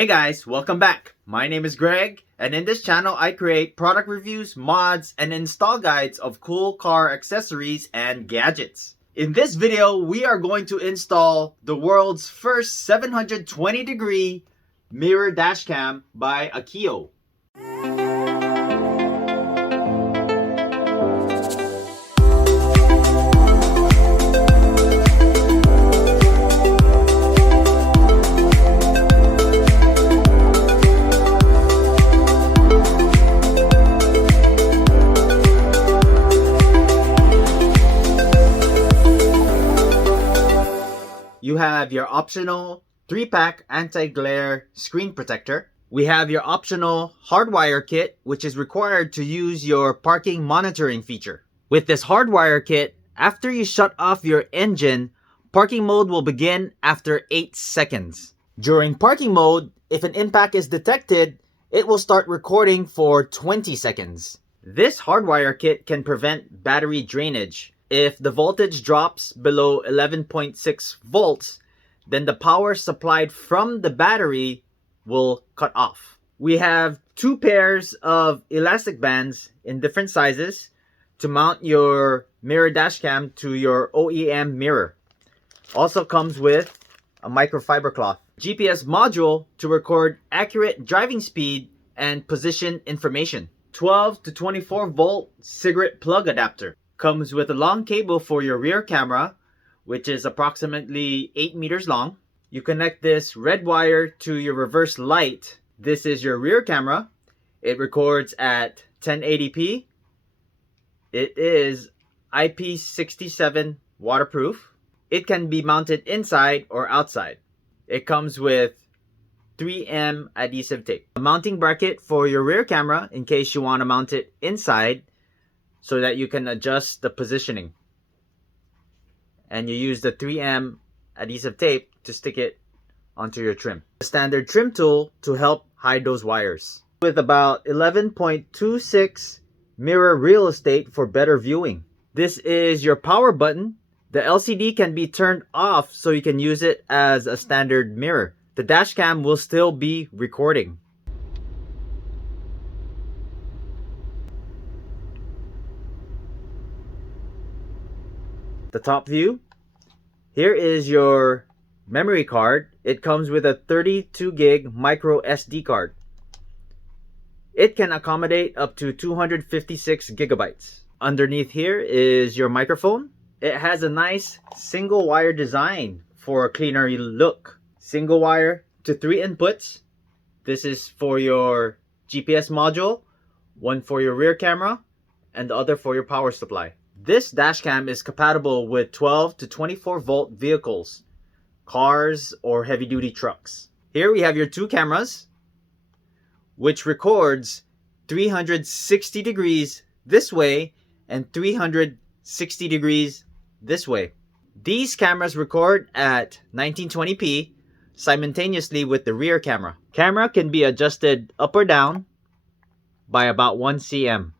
Hey guys, welcome back. My name is Greg, and in this channel I create product reviews, mods, and install guides of cool car accessories and gadgets. In this video, we are going to install the world's first 720-degree mirror dashcam by Akeeyo. You have your optional 3-pack anti-glare screen protector. We have your optional hardwire kit, which is required to use your parking monitoring feature. With this hardwire kit, after you shut off your engine, parking mode will begin after 8 seconds. During parking mode, if an impact is detected, it will start recording for 20 seconds. This hardwire kit can prevent battery drainage. If the voltage drops below 11.6 volts, then the power supplied from the battery will cut off. We have 2 pairs of elastic bands in different sizes to mount your mirror dashcam to your OEM mirror. Also comes with a microfiber cloth. GPS module to record accurate driving speed and position information. 12 to 24 volt cigarette plug adapter. Comes with a long cable for your rear camera, which is approximately 8 meters long. You connect this red wire to your reverse light. This is your rear camera. It records at 1080p. It is IP67 waterproof. It can be mounted inside or outside. It comes with 3M adhesive tape. A mounting bracket for your rear camera in case you want to mount it inside, so that you can adjust the positioning. And you use the 3M adhesive tape to stick it onto your trim. A standard trim tool to help hide those wires. With about 11.26 mirror real estate for better viewing. This is your power button. The LCD can be turned off so you can use it as a standard mirror. The dashcam will still be recording. The top view. Here is your memory card. It comes with a 32 gig micro SD card. It can accommodate up to 256 gigabytes. Underneath here is your microphone. It has a nice single wire design for a cleaner look. Single wire to 3 inputs. This is for your GPS module, one for your rear camera, and the other for your power supply. This dashcam is compatible with 12 to 24 volt vehicles, cars, or heavy-duty trucks. Here we have your 2 cameras, which records 360 degrees this way and 360 degrees this way. These cameras record at 1920p simultaneously with the rear camera. Camera can be adjusted up or down by about 1 cm.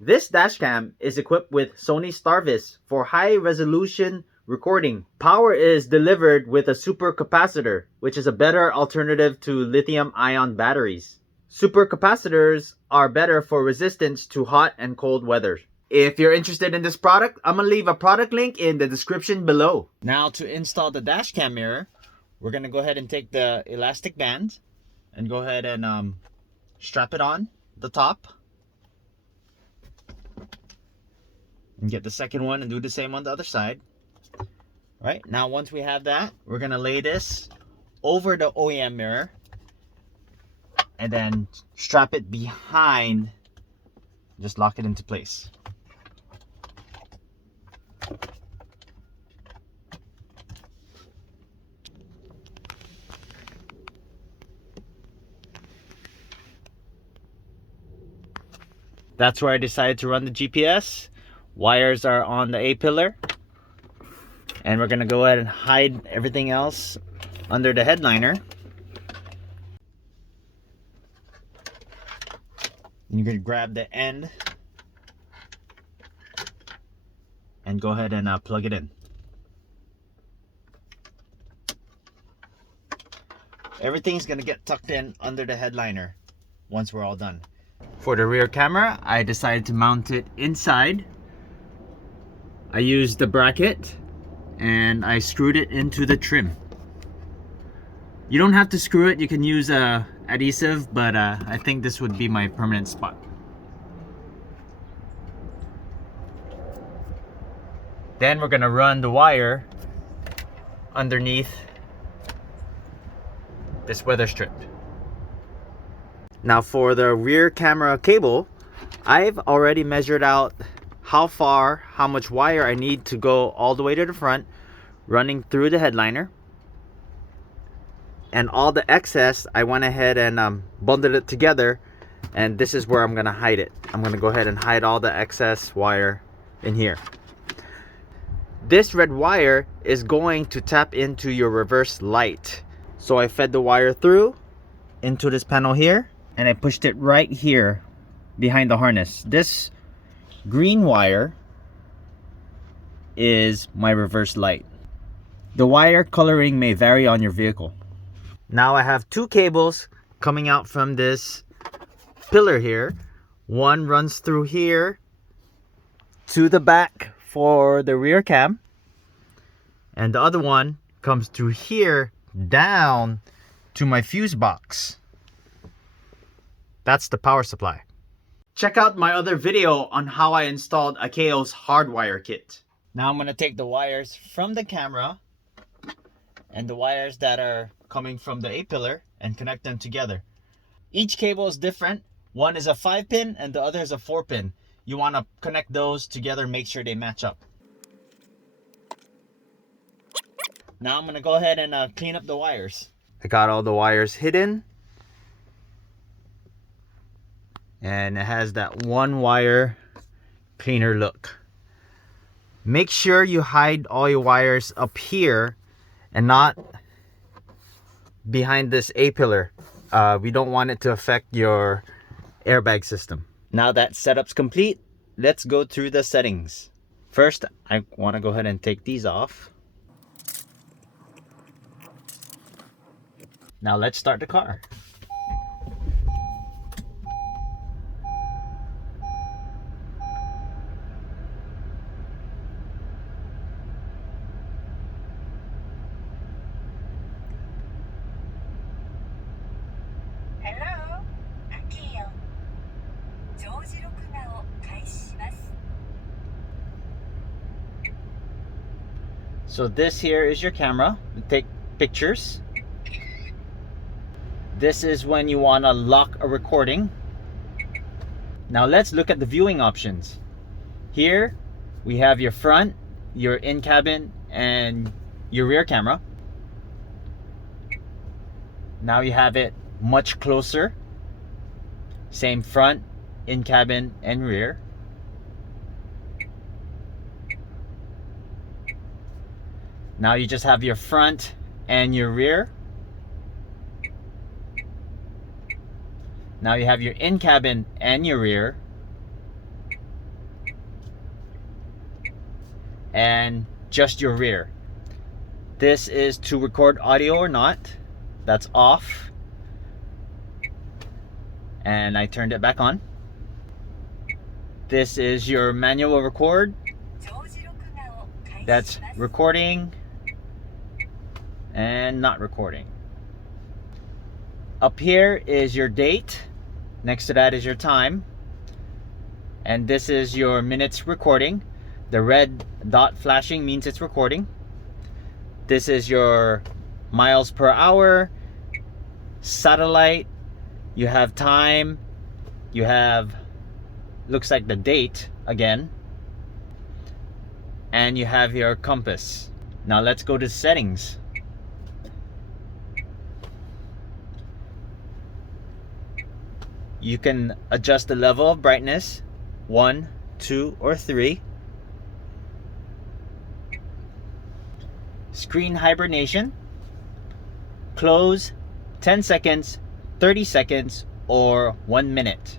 This dashcam is equipped with Sony Starvis for high-resolution recording. Power is delivered with a supercapacitor, which is a better alternative to lithium-ion batteries. Supercapacitors are better for resistance to hot and cold weather. If you're interested in this product, I'm going to leave a product link in the description below. Now to install the dashcam mirror, we're going to go ahead and take the elastic band and go ahead and strap it on the top. And get the second one and do the same on the other side. Right, now once we have that, we're gonna lay this over the OEM mirror and then strap it behind. Just lock it into place. That's where I decided to run the GPS. Wires are on the A-pillar. And we're gonna go ahead and hide everything else under the headliner. And you're gonna grab the end and go ahead and plug it in. Everything's gonna get tucked in under the headliner once we're all done. For the rear camera, I decided to mount it inside. I used the bracket and I screwed it into the trim. You don't have to screw it, you can use adhesive, but I think this would be my permanent spot. Then we're gonna run the wire underneath this weather strip. Now for the rear camera cable, I've already measured out how much wire I need to go all the way to the front, running through the headliner. And all the excess, I went ahead and bundled it together, and this is where I'm gonna hide it. I'm gonna go ahead and hide all the excess wire in here. This red wire is going to tap into your reverse light. So I fed the wire through into this panel here, and I pushed it right here behind the harness. This green wire is my reverse light. The wire coloring may vary on your vehicle. Now I have two cables coming out from this pillar here. One runs through here to the back for the rear cam, and the other one comes through here down to my fuse box. That's the power supply. Check out my other video on how I installed Akeeyo's hardwire kit. Now I'm going to take the wires from the camera and the wires that are coming from the A-pillar and connect them together. Each cable is different. One is a 5-pin and the other is a 4-pin. You want to connect those together, make sure they match up. Now I'm going to go ahead and clean up the wires. I got all the wires hidden. And it has that one wire cleaner look. Make sure you hide all your wires up here and not behind this A-pillar. We don't want it to affect your airbag system. Now that setup's complete, let's go through the settings. First, I want to go ahead and take these off. Now let's start the car. Hello, Akeeyo. 常時録画を開始します。 So this here is your camera to take pictures. This is when you want to lock a recording. Now let's look at the viewing options. Here we have your front, your in-cabin, and your rear camera. Now you have it much closer. Same front, in-cabin, and rear. Now you just have your front and your rear. Now you have your in-cabin and your rear. And just your rear. This is to record audio or not. That's off. And I turned it back on. This is your manual record. That's recording and not recording. Up here is your date. Next to that is your time. And this is your minutes recording. The red dot flashing means it's recording. This is your miles per hour, satellite. You have time. You have, looks like the date again. And you have your compass. Now let's go to settings. You can adjust the level of brightness, 1, 2, or 3. Screen hibernation, close, 10 seconds, 30 seconds, or 1 minute.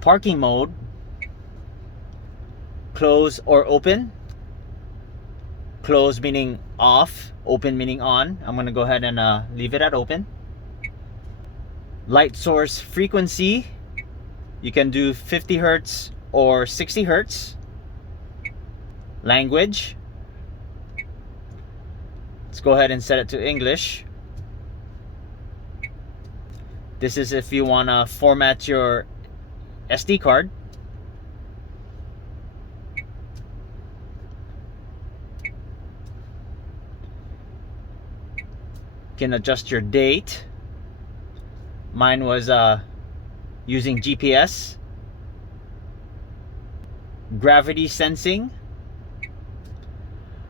Parking mode, close or open, Close meaning off, open meaning on. I'm gonna go ahead and leave it at open. Light source frequency, you can do 50 hertz or 60 hertz. Language, let's go ahead and set it to English. This is if you want to format your SD card. You can adjust your date. Mine was using GPS. Gravity sensing,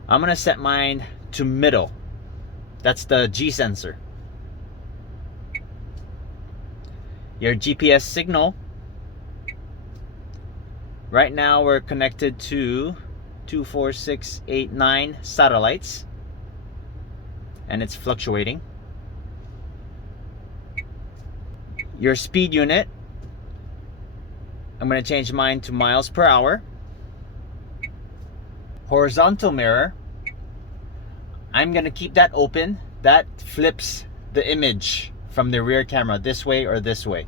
I'm gonna set mine to middle. That's the G sensor. Your GPS signal, right now we're connected to 2, 4, 6, 8, 9 satellites, and it's fluctuating. Your speed unit, I'm going to change mine to miles per hour. Horizontal mirror, I'm going to keep that open. That flips the image from the rear camera this way or this way.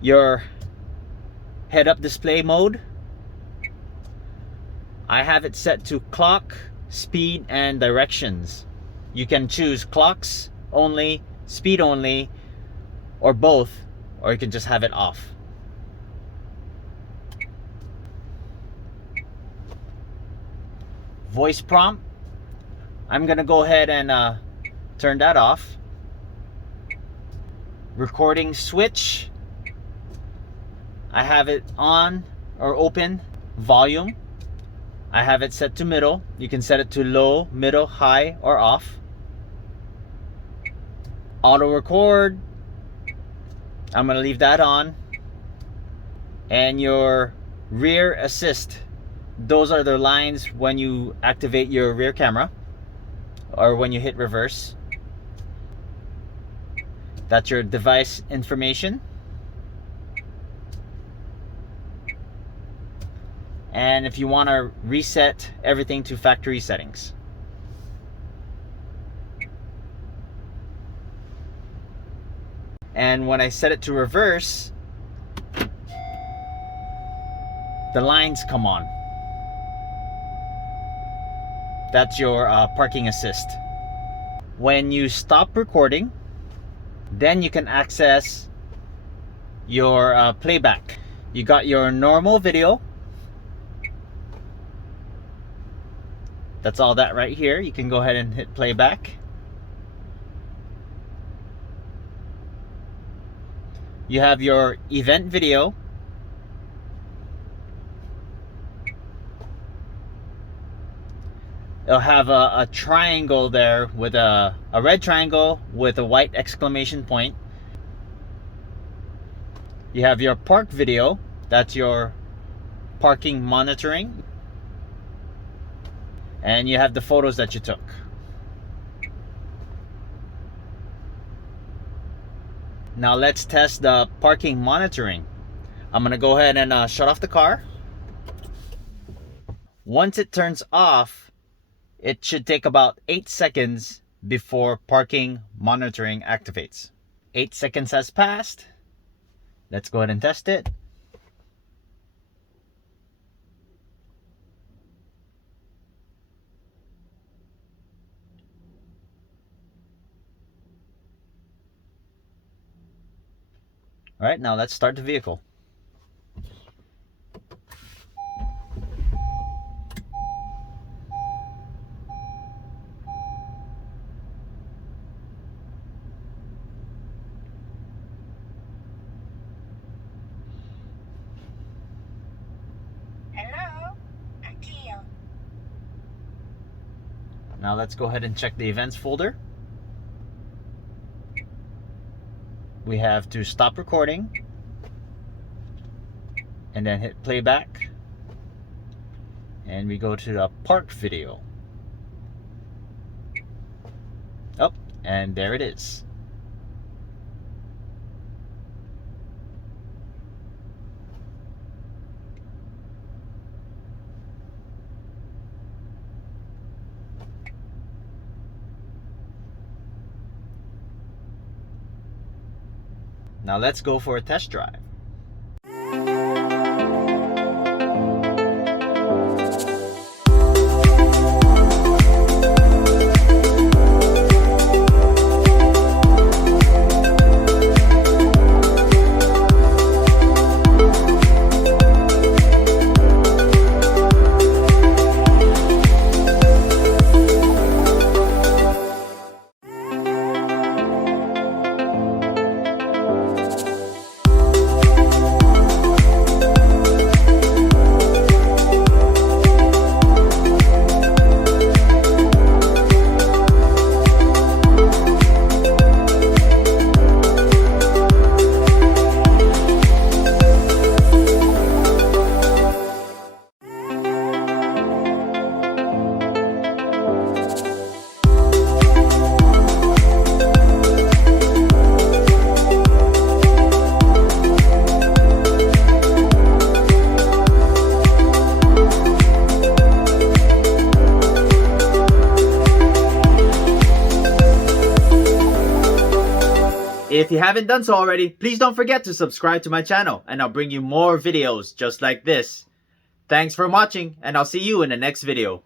Your head-up display mode, I have it set to clock, speed, and directions. You can choose clocks only, speed only, or both, or you can just have it off. Voice prompt, I'm gonna go ahead and turn that off. Recording switch, I have it on or open. Volume, I have it set to middle. You can set it to low, middle, high, or off. Auto record, I'm gonna leave that on. And your rear assist, those are the lines when you activate your rear camera or when you hit reverse. That's your device information. And if you want to reset everything to factory settings. And when I set it to reverse, the lines come on. That's your parking assist. When you stop recording, then you can access your playback. You got your normal video. That's all that right here. You can go ahead and hit playback. You have your event video. It'll have a triangle there with a red triangle with a white exclamation point. You have your park video. That's your parking monitoring. And you have the photos that you took. Now let's test the parking monitoring. I'm gonna go ahead and shut off the car. Once it turns off, it should take about 8 seconds before parking monitoring activates. 8 seconds has passed. Let's go ahead and test it. All right, now let's start the vehicle. Hello, Akeeyo. Now let's go ahead and check the events folder. We have to stop recording and then hit playback, and we go to the park video. Oh, and there it is. Now let's go for a test drive. If you haven't done so already, please don't forget to subscribe to my channel and I'll bring you more videos just like this. Thanks for watching and I'll see you in the next video.